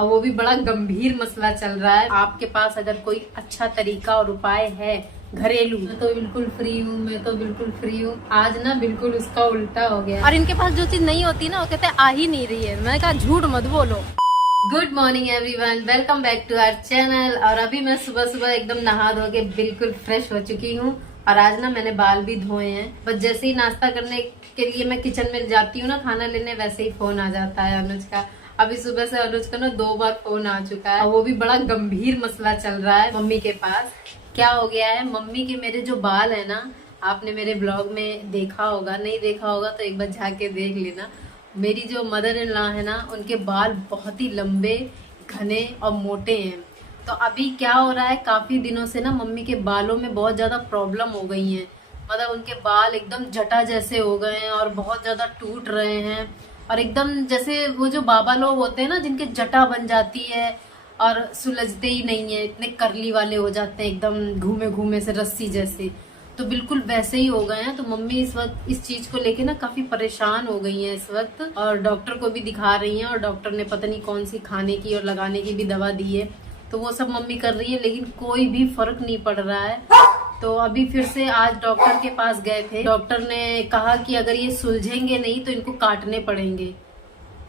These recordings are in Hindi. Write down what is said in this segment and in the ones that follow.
और वो भी बड़ा गंभीर मसला चल रहा है। आपके पास अगर कोई अच्छा तरीका और उपाय है घरेलू, मैं तो बिल्कुल फ्री हूँ, मैं तो बिल्कुल फ्री हूँ। आज ना बिल्कुल उसका उल्टा हो गया। और इनके पास जो चीज नहीं होती ना वो कहते हैं आ ही नहीं रही है। मैंने कहा झूठ मत बोलो। Good morning everyone, welcome back to our channel. और अभी मैं सुबह सुबह एकदम नहा धो के बिल्कुल फ्रेश हो चुकी हूँ। और आज ना मैंने बाल भी धोए हैं। बस जैसे ही नाश्ता करने के लिए मैं किचन में जाती हूँ ना खाना लेने, वैसे ही फोन आ जाता है अनुज का। अभी सुबह से अनुज का ना 2 बार फोन आ चुका है और वो भी बड़ा गंभीर मसला चल रहा है मम्मी के पास। क्या हो गया है, मम्मी के मेरे जो बाल है ना, आपने मेरे ब्लॉग में देखा होगा, नहीं देखा होगा तो एक बार जाके देख लेना। मेरी जो मदर इन लॉ है ना, उनके बाल बहुत ही लंबे, घने और मोटे हैं। तो अभी क्या हो रहा है, काफी दिनों से ना मम्मी के बालों में बहुत ज्यादा प्रॉब्लम हो गई है। मतलब उनके बाल एकदम जटा जैसे हो गए हैं और बहुत ज्यादा टूट रहे हैं। और एकदम जैसे वो जो बाबा लोग होते हैं ना, जिनके जटा बन जाती है और सुलझते ही नहीं है, इतने करली वाले हो जाते हैं एकदम घूमे घूमे से रस्सी जैसे, तो बिल्कुल वैसे ही हो गए हैं। तो मम्मी इस वक्त इस चीज को लेके ना काफी परेशान हो गई हैं इस वक्त, और डॉक्टर को भी दिखा रही हैं। और डॉक्टर ने पता नहीं कौन सी खाने की और लगाने की भी दवा दी है, तो वो सब मम्मी कर रही है, लेकिन कोई भी फर्क नहीं पड़ रहा है। तो अभी फिर से आज डॉक्टर के पास गए थे। डॉक्टर ने कहा कि अगर ये सुलझेंगे नहीं तो इनको काटने पड़ेंगे।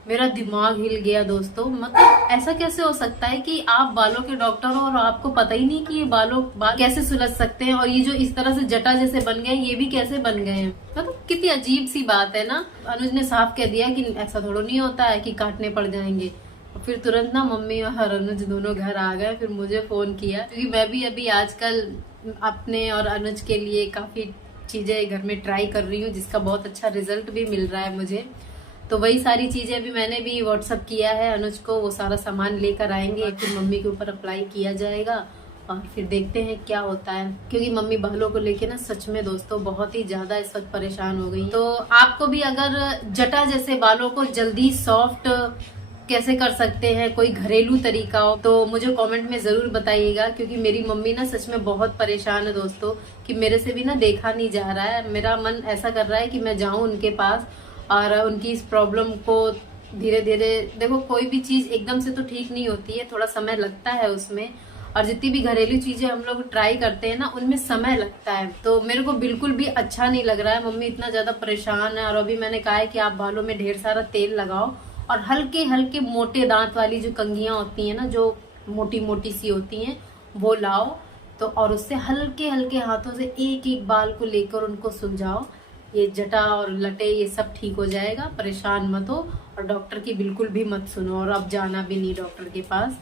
मेरा दिमाग हिल गया दोस्तों। मतलब ऐसा कैसे हो सकता है कि आप बालों के डॉक्टर हो और आपको पता ही नहीं कि ये बाल कैसे सुलझ सकते हैं, और ये जो इस तरह से जटा जैसे बन गए ये भी कैसे बन गए हैं। मतलब कितनी अजीब सी बात है ना। अनुज ने साफ कह दिया कि ऐसा थोड़ा नहीं होता है कि काटने पड़ जाएंगे। और फिर तुरंत ना मम्मी और अनुज दोनों घर आ गए। फिर मुझे फोन किया, क्योंकि मैं भी अभी आजकल अपने और अनुज के लिए काफी चीजें घर में ट्राई कर रही हूँ, जिसका बहुत अच्छा रिजल्ट भी मिल रहा है मुझे। तो वही सारी चीजें अभी मैंने भी व्हाट्सअप किया है अनुज को, वो सारा सामान लेकर आएंगे, फिर मम्मी के ऊपर अप्लाई किया जाएगा और फिर देखते हैं क्या होता है। क्योंकि मम्मी बालों को लेके ना सच में दोस्तों बहुत ही ज्यादा इस वक्त परेशान हो गई। तो आपको भी अगर जटा जैसे बालों को जल्दी सॉफ्ट कैसे कर सकते हैं, कोई घरेलू तरीका हो तो मुझे कमेंट में जरूर बताइएगा। क्योंकि मेरी मम्मी ना सच में बहुत परेशान है दोस्तों, कि मेरे से भी ना देखा नहीं जा रहा है। मेरा मन ऐसा कर रहा है कि मैं जाऊं उनके पास और उनकी इस प्रॉब्लम को धीरे धीरे, देखो कोई भी चीज एकदम से तो ठीक नहीं होती है, थोड़ा समय लगता है उसमें। और जितनी भी घरेलू चीजें हम लोग ट्राई करते हैं ना, उनमें समय लगता है। तो मेरे को बिल्कुल भी अच्छा नहीं लग रहा है, मम्मी इतना ज्यादा परेशान है। और अभी मैंने कहा है कि आप बालों में ढेर सारा तेल लगाओ और हल्के हल्के मोटे दांत वाली जो कंघियां होती है ना, जो मोटी मोटी सी होती हैं, वो लाओ। तो और उससे हल्के हल्के हाथों से एक एक बाल को लेकर उनको सुलझाओ। ये जटा और लटे ये सब ठीक हो जाएगा, परेशान मत हो। और डॉक्टर की बिल्कुल भी मत सुनो, और अब जाना भी नहीं डॉक्टर के पास।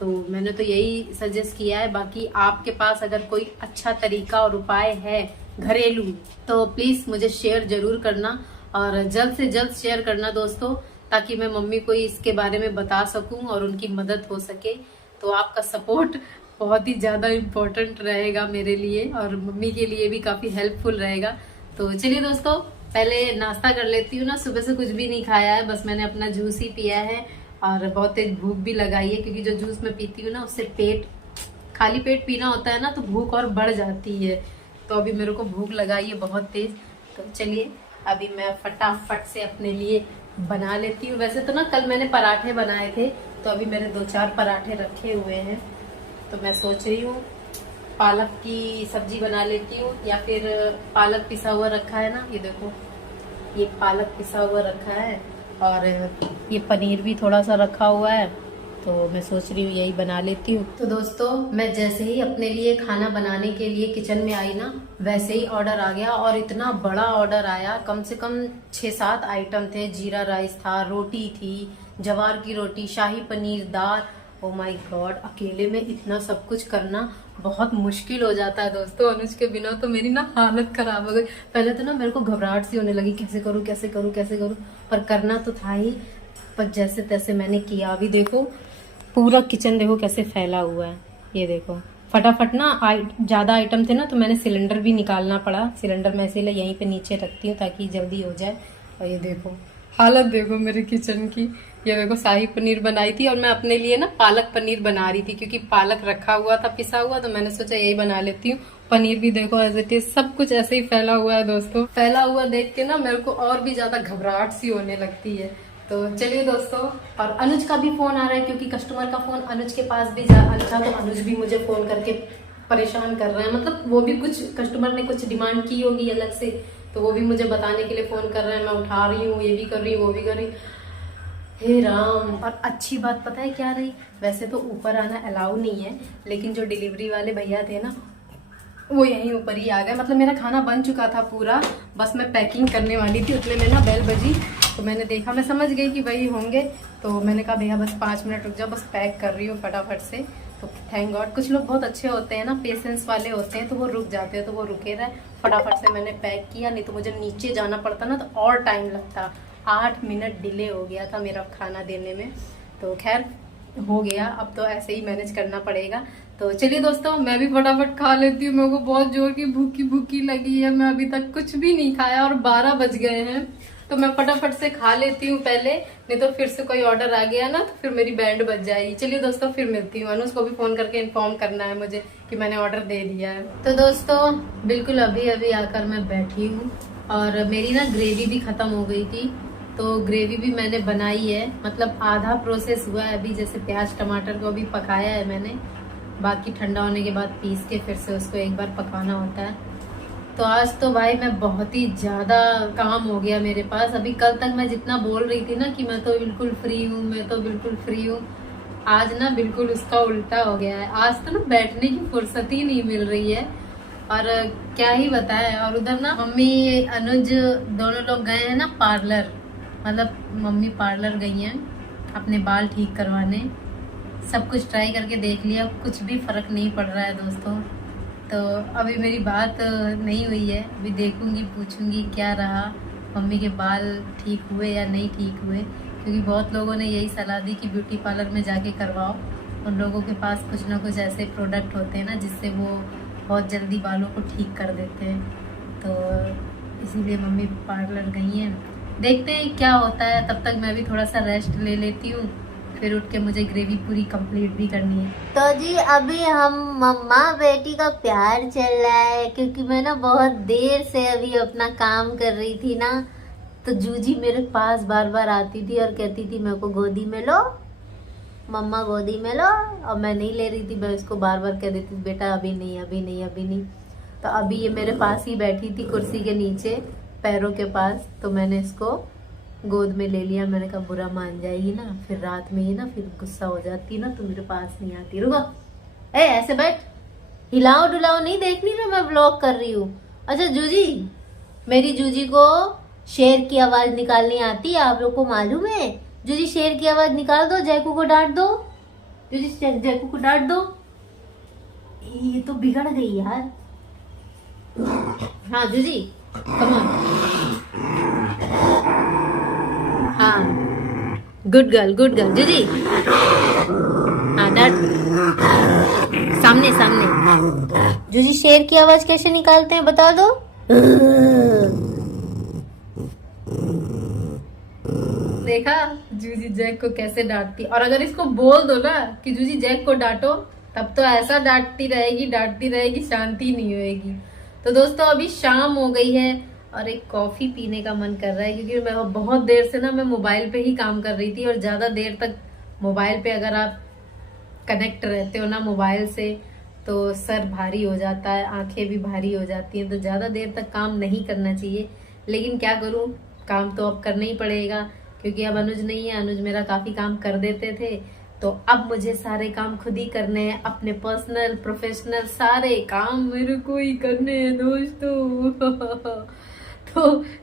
तो मैंने तो यही सजेस्ट किया है। बाकी आपके पास अगर कोई अच्छा तरीका और उपाय है घरेलू, तो प्लीज मुझे शेयर जरूर करना, और जल्द से जल्द शेयर करना दोस्तों, ताकि मैं मम्मी को इसके बारे में बता सकूं और उनकी मदद हो सके। तो आपका सपोर्ट बहुत ही ज्यादा इम्पोर्टेंट रहेगा मेरे लिए, और मम्मी के लिए भी काफी हेल्पफुल रहेगा। तो चलिए दोस्तों, पहले नाश्ता कर लेती हूँ ना। सुबह से कुछ भी नहीं खाया है, बस मैंने अपना जूस ही पिया है। और बहुत तेज भूख भी लगाई है, क्योंकि जो जूस मैं पीती हूँ ना, उससे पेट खाली पेट पीना होता है ना, तो भूख और बढ़ जाती है। तो अभी मेरे को भूख लगाई है बहुत तेज। तो चलिए अभी मैं फटाफट से अपने लिए बना लेती हूँ। वैसे तो ना कल मैंने पराठे बनाए थे, तो अभी मेरे 2-4 पराठे रखे हुए हैं। तो मैं सोच रही हूँ पालक की सब्जी बना लेती हूँ, या फिर पालक पिसा हुआ रखा है ना, ये देखो, ये पालक पिसा हुआ रखा है, और ये पनीर भी थोड़ा सा रखा हुआ है। तो मैं सोच रही हूँ यही बना लेती हूँ। तो दोस्तों, मैं जैसे ही अपने लिए खाना बनाने के लिए किचन में आई ना, वैसे ही ऑर्डर आ गया। और इतना बड़ा ऑर्डर आया, कम से कम 6-7 आइटम थे। जीरा राइस था, रोटी थी, जवार की रोटी, शाही पनीर, दाल। ओ माय गॉड, अकेले में इतना सब कुछ करना बहुत मुश्किल हो जाता है दोस्तों। अनुज के बिना तो मेरी ना हालत खराब हो गई। पहले तो ना मेरे को घबराहट सी होने लगी, कैसे करूँ कैसे करूँ कैसे करूँ, पर करना तो था ही। पर जैसे तैसे मैंने किया। अभी देखो पूरा किचन देखो कैसे फैला हुआ है, ये देखो। फटाफट ना ज्यादा आइटम थे ना, तो मैंने सिलेंडर भी निकालना पड़ा। सिलेंडर मैं इसीलिए यहीं पे नीचे रखती हूँ ताकि जल्दी हो जाए। और ये देखो हालत देखो मेरे किचन की। ये देखो शाही पनीर बनाई थी, और मैं अपने लिए ना पालक पनीर बना रही थी, क्योंकि पालक रखा हुआ था पिसा हुआ, तो मैंने सोचा यही बना लेती हूँ। पनीर भी देखो एज इट इज, सब कुछ ऐसे ही फैला हुआ है दोस्तों। फैला हुआ देख के ना मेरे को और भी ज्यादा घबराहट सी होने लगती है। तो चलिए दोस्तों, और अनुज का भी फोन आ रहा है क्योंकि कस्टमर का फोन अनुज के पास भी जा था, तो अनुज भी मुझे फोन करके परेशान कर रहे हैं। मतलब वो भी कुछ कस्टमर ने कुछ डिमांड की होगी अलग से, तो वो भी मुझे बताने के लिए फोन कर रहे हैं। मैं उठा रही हूँ, ये भी कर रही हूँ, वो भी कर रही हूँ। हे राम। और अच्छी बात पता है क्या रही, वैसे तो ऊपर आना अलाउ नहीं है, लेकिन जो डिलीवरी वाले भैया थे ना, वो यहीं ऊपर ही आ गए। मतलब मेरा खाना बन चुका था पूरा, बस मैं पैकिंग करने वाली थी, उतने में ना बेल बजी, तो मैंने देखा, मैं समझ गई कि वही होंगे, तो मैंने कहा भैया बस 5 मिनट रुक जाओ, बस पैक कर रही हूँ फटाफट से। तो थैंक गॉड, कुछ लोग बहुत अच्छे होते हैं ना, पेशेंस वाले होते हैं, तो वो रुक जाते हैं, तो वो रुके रहे। फटाफट से मैंने पैक किया, नहीं तो मुझे नीचे जाना पड़ता ना तो और टाइम लगता। 8 मिनट डिले हो गया था मेरा खाना देने में, तो खैर हो गया, अब तो ऐसे ही मैनेज करना पड़ेगा। तो चलिए दोस्तों, मैं भी फटाफट खा लेती हूँ, मेरे को बहुत जोर की भूखी भूखी लगी है, मैं अभी तक कुछ भी नहीं खाया और 12 बज गए हैं, तो मैं फटाफट से खा लेती हूँ पहले, नहीं तो फिर से कोई ऑर्डर आ गया ना तो फिर मेरी बैंड बज जाएगी। चलिए दोस्तों, फिर मिलती हूँ। अनुज को भी फोन करके इन्फॉर्म करना है मुझे कि मैंने ऑर्डर दे दिया है। तो दोस्तों बिल्कुल अभी अभी आकर मैं बैठी हूँ, और मेरी ना ग्रेवी भी खत्म हो गई थी, तो ग्रेवी भी मैंने बनाई है। मतलब आधा प्रोसेस हुआ है अभी, जैसे प्याज टमाटर को अभी पकाया है मैंने, बाकी ठंडा होने के बाद पीस के फिर से उसको एक बार पकाना होता है। तो आज तो भाई मैं बहुत ही ज्यादा काम हो गया मेरे पास। अभी कल तक मैं जितना बोल रही थी ना कि मैं तो बिल्कुल फ्री हूँ, मैं तो बिल्कुल फ्री हूँ, आज ना बिल्कुल उसका उल्टा हो गया है। आज तो ना बैठने की फुर्सत ही नहीं मिल रही है, और क्या ही बताएं। और उधर ना मम्मी अनुज दोनों लोग गए हैं ना पार्लर, मतलब मम्मी पार्लर गई हैं अपने बाल ठीक करवाने। सब कुछ ट्राई करके देख लिया, कुछ भी फर्क नहीं पड़ रहा है दोस्तों। तो अभी मेरी बात नहीं हुई है, अभी देखूंगी, पूछूंगी क्या रहा, मम्मी के बाल ठीक हुए या नहीं ठीक हुए, क्योंकि बहुत लोगों ने यही सलाह दी कि ब्यूटी पार्लर में जाके करवाओ। उन लोगों के पास कुछ ना कुछ ऐसे प्रोडक्ट होते हैं ना जिससे वो बहुत जल्दी बालों को ठीक कर देते हैं, तो इसीलिए मम्मी पार्लर गई हैं। देखते हैं क्या होता है, तब तक मैं भी थोड़ा सा रेस्ट ले लेती हूँ, फिर उठ के मुझे ग्रेवी पूरी कंप्लीट भी करनी है। तो जी अभी हम मम्मा बेटी का प्यार चल रहा है, क्योंकि मैं ना बहुत देर से अभी अपना काम कर रही थी ना, तो जूजी मेरे पास बार बार आती थी और कहती थी मेरे को गोदी में लो मम्मा, गोदी में लो, और मैं नहीं ले रही थी। मैं उसको बार बार कह देती थी बेटा अभी नहीं अभी नहीं अभी नहीं। तो अभी ये मेरे पास ही बैठी थी कुर्सी के नीचे पैरों के पास, तो मैंने इसको गोद में ले लिया। मैंने कहा बुरा मान जाएगी ना, फिर रात में ही ना फिर गुस्सा हो जाती ना तो मेरे पास नहीं आती। रुको, ऐसे बैठ, हिलाओ डुलाओ नहीं देखनी ना, मैं ब्लॉग कर रही हूँ। अच्छा जूजी, मेरी जूजी को शेर की आवाज निकालनी आती है, आप लोग को मालूम है? जूजी शेर की आवाज निकाल दो, जैकू को डांट दो, जूजी जैकू को डांट दो। ये तो बिगड़ गई यार। हाँ जूजी कम ऑन, हाँ गुड गर्ल जूजी, हाँ डांट, सामने सामने। जूजी शेर की आवाज कैसे निकालते हैं बता दो। देखा जूजी जैक को कैसे डांटती, और अगर इसको बोल दो ना कि जूजी जैक को डांटो, तब तो ऐसा डांटती रहेगी, शांति नहीं होएगी। तो दोस्तों अभी शाम हो गई है और एक कॉफी पीने का मन कर रहा है, क्योंकि मैं बहुत देर से ना मैं मोबाइल पे ही काम कर रही थी, और ज्यादा देर तक मोबाइल पे अगर आप कनेक्ट रहते हो ना मोबाइल से तो सर भारी हो जाता है, आंखें भी भारी हो जाती हैं, तो ज्यादा देर तक काम नहीं करना चाहिए। लेकिन क्या करूं, काम तो अब करना ही पड़ेगा, क्योंकि अब अनुज नहीं है। अनुज मेरा काफी काम कर देते थे, तो अब मुझे सारे काम खुद ही करने हैं, अपने पर्सनल प्रोफेशनल सारे काम मेरे को ही करने हैं दोस्तों। तो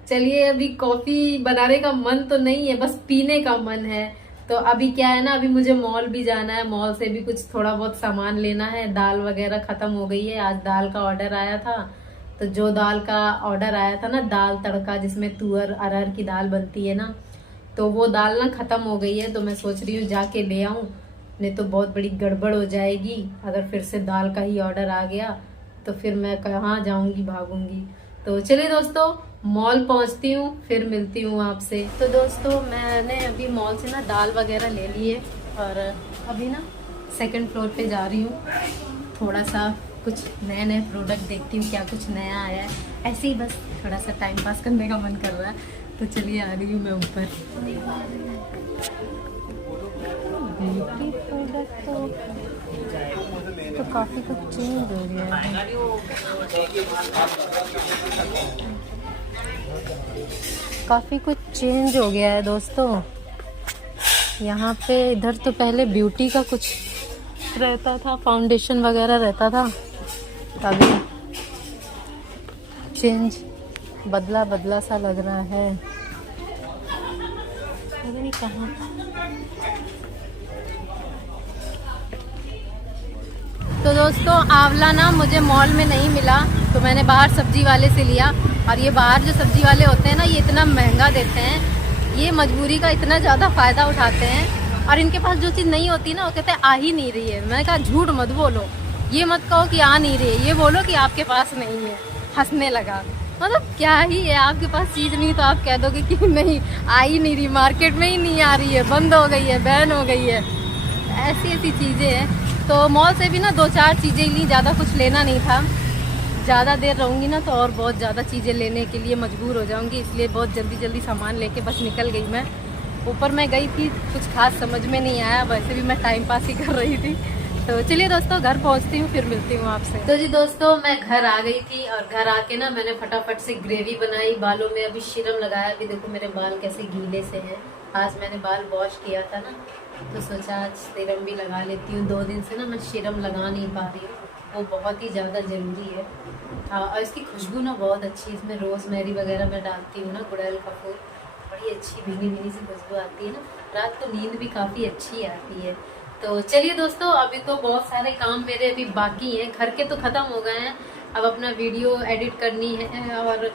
चलिए, अभी कॉफी बनाने का मन तो नहीं है, बस पीने का मन है। तो अभी क्या है ना, अभी मुझे मॉल भी जाना है, मॉल से भी कुछ थोड़ा बहुत सामान लेना है। दाल वगैरह खत्म हो गई है, आज दाल का ऑर्डर आया था, तो जो दाल का ऑर्डर आया था ना, दाल तड़का जिसमें तुअर अरहर की दाल बनती है ना, तो वो दाल ना खत्म हो गई है। तो मैं सोच रही हूँ जाके ले आऊं, नहीं तो बहुत बड़ी गड़बड़ हो जाएगी। अगर फिर से दाल का ही ऑर्डर आ गया तो फिर मैं कहाँ जाऊंगी, भागूंगी। तो चलिए दोस्तों, मॉल पहुंचती हूँ, फिर मिलती हूँ आपसे। तो दोस्तों मैंने अभी मॉल से ना दाल वगैरह ले ली है, और अभी ना सेकंड फ्लोर पे जा रही हूँ, थोड़ा सा कुछ नए प्रोडक्ट देखती हूँ क्या कुछ नया आया है। ऐसे ही बस थोड़ा सा टाइम पास करने का मन कर रहा है। तो चलिए आ रही हूँ मैं ऊपर। ब्यूटी प्रोडक्ट तो काफी कुछ चेंज हो गया है। काफी कुछ चेंज हो गया है दोस्तों। यहाँ पे इधर तो पहले ब्यूटी का कुछ रहता था, फाउंडेशन वगैरह रहता था, अभी चेंज बदला बदला सा लग रहा है। पता नहीं कहाँ। तो दोस्तों आंवला ना मुझे मॉल में नहीं मिला, तो मैंने बाहर सब्जी वाले से लिया। और ये बाहर जो सब्जी वाले होते हैं ना, ये इतना महंगा देते हैं, ये मजबूरी का इतना ज़्यादा फ़ायदा उठाते हैं। और इनके पास जो चीज़ नहीं होती ना, वो कहते हैं आ ही नहीं रही है। मैंने कहा झूठ मत बोलो, ये मत कहो कि आ नहीं रही है, ये बोलो कि आपके पास नहीं है। हंसने लगा। मतलब क्या ही है, आपके पास चीज़ नहीं तो आप कह दोगे कि नहीं आ ही नहीं रही, मार्केट में ही नहीं आ रही है, बंद हो गई है, बैन हो गई है। ऐसी ऐसी चीज़ें हैं। तो मॉल से भी ना 2-4 चीज़ें ली, ज़्यादा कुछ लेना नहीं था। ज़्यादा देर रहूँगी ना तो और बहुत ज़्यादा चीज़ें लेने के लिए मजबूर हो जाऊँगी, इसलिए बहुत जल्दी जल्दी सामान लेके बस निकल गई मैं। ऊपर मैं गई थी, कुछ खास समझ में नहीं आया, वैसे भी मैं टाइम पास ही कर रही थी। तो चलिए दोस्तों घर पहुँचती हूँ, फिर मिलती हूँ आपसे। तो जी दोस्तों मैं घर आ गई थी और घर आके ना मैंने फटाफट से ग्रेवी बनाई। बालों में अभी सीरम लगाया। अभी देखो मेरे बाल कैसे गीले से हैं। आज मैंने बाल वॉश किया था ना, तो सोचा आज सीरम भी लगा लेती हूँ। 2 दिन से ना मैं सीरम लगा नहीं पा रही हूँ, वो बहुत ही ज़्यादा ज़रूरी है। हाँ, और इसकी खुशबू ना बहुत अच्छी है। इसमें रोज़मेरी वगैरह मैं डालती हूँ ना, गुड़हल का फूल, बड़ी अच्छी भीनी भीनी सी खुशबू आती है ना। रात को नींद भी काफ़ी अच्छी आती है। तो चलिए दोस्तों अभी तो बहुत सारे काम मेरे अभी बाकी हैं। घर के तो ख़त्म हो गए हैं, अब अपना वीडियो एडिट करनी है, और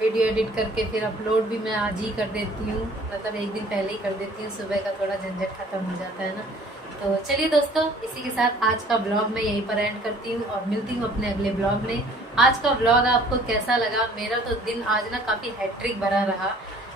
वीडियो एडिट करके फिर अपलोड भी मैं आज ही कर देती हूँ, मतलब एक दिन पहले ही कर देती हूँ। सुबह का थोड़ा झंझट खत्म हो जाता है ना। तो चलिए दोस्तों इसी के साथ आज का ब्लॉग मैं यहीं पर एंड करती हूँ और मिलती हूँ अपने अगले ब्लॉग में। आज का ब्लॉग आपको कैसा लगा? मेरा तो दिन आज ना काफ़ी हैट्रिक भरा रहा।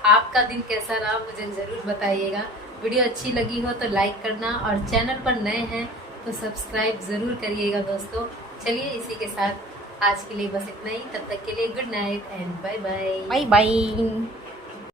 आपका दिन कैसा रहा मुझे ज़रूर बताइएगा। वीडियो अच्छी लगी हो तो लाइक करना, और चैनल पर नए हैं तो सब्सक्राइब ज़रूर करिएगा दोस्तों। चलिए इसी के साथ आज के लिए बस इतना ही। तब तक के लिए good night and bye bye. Bye bye.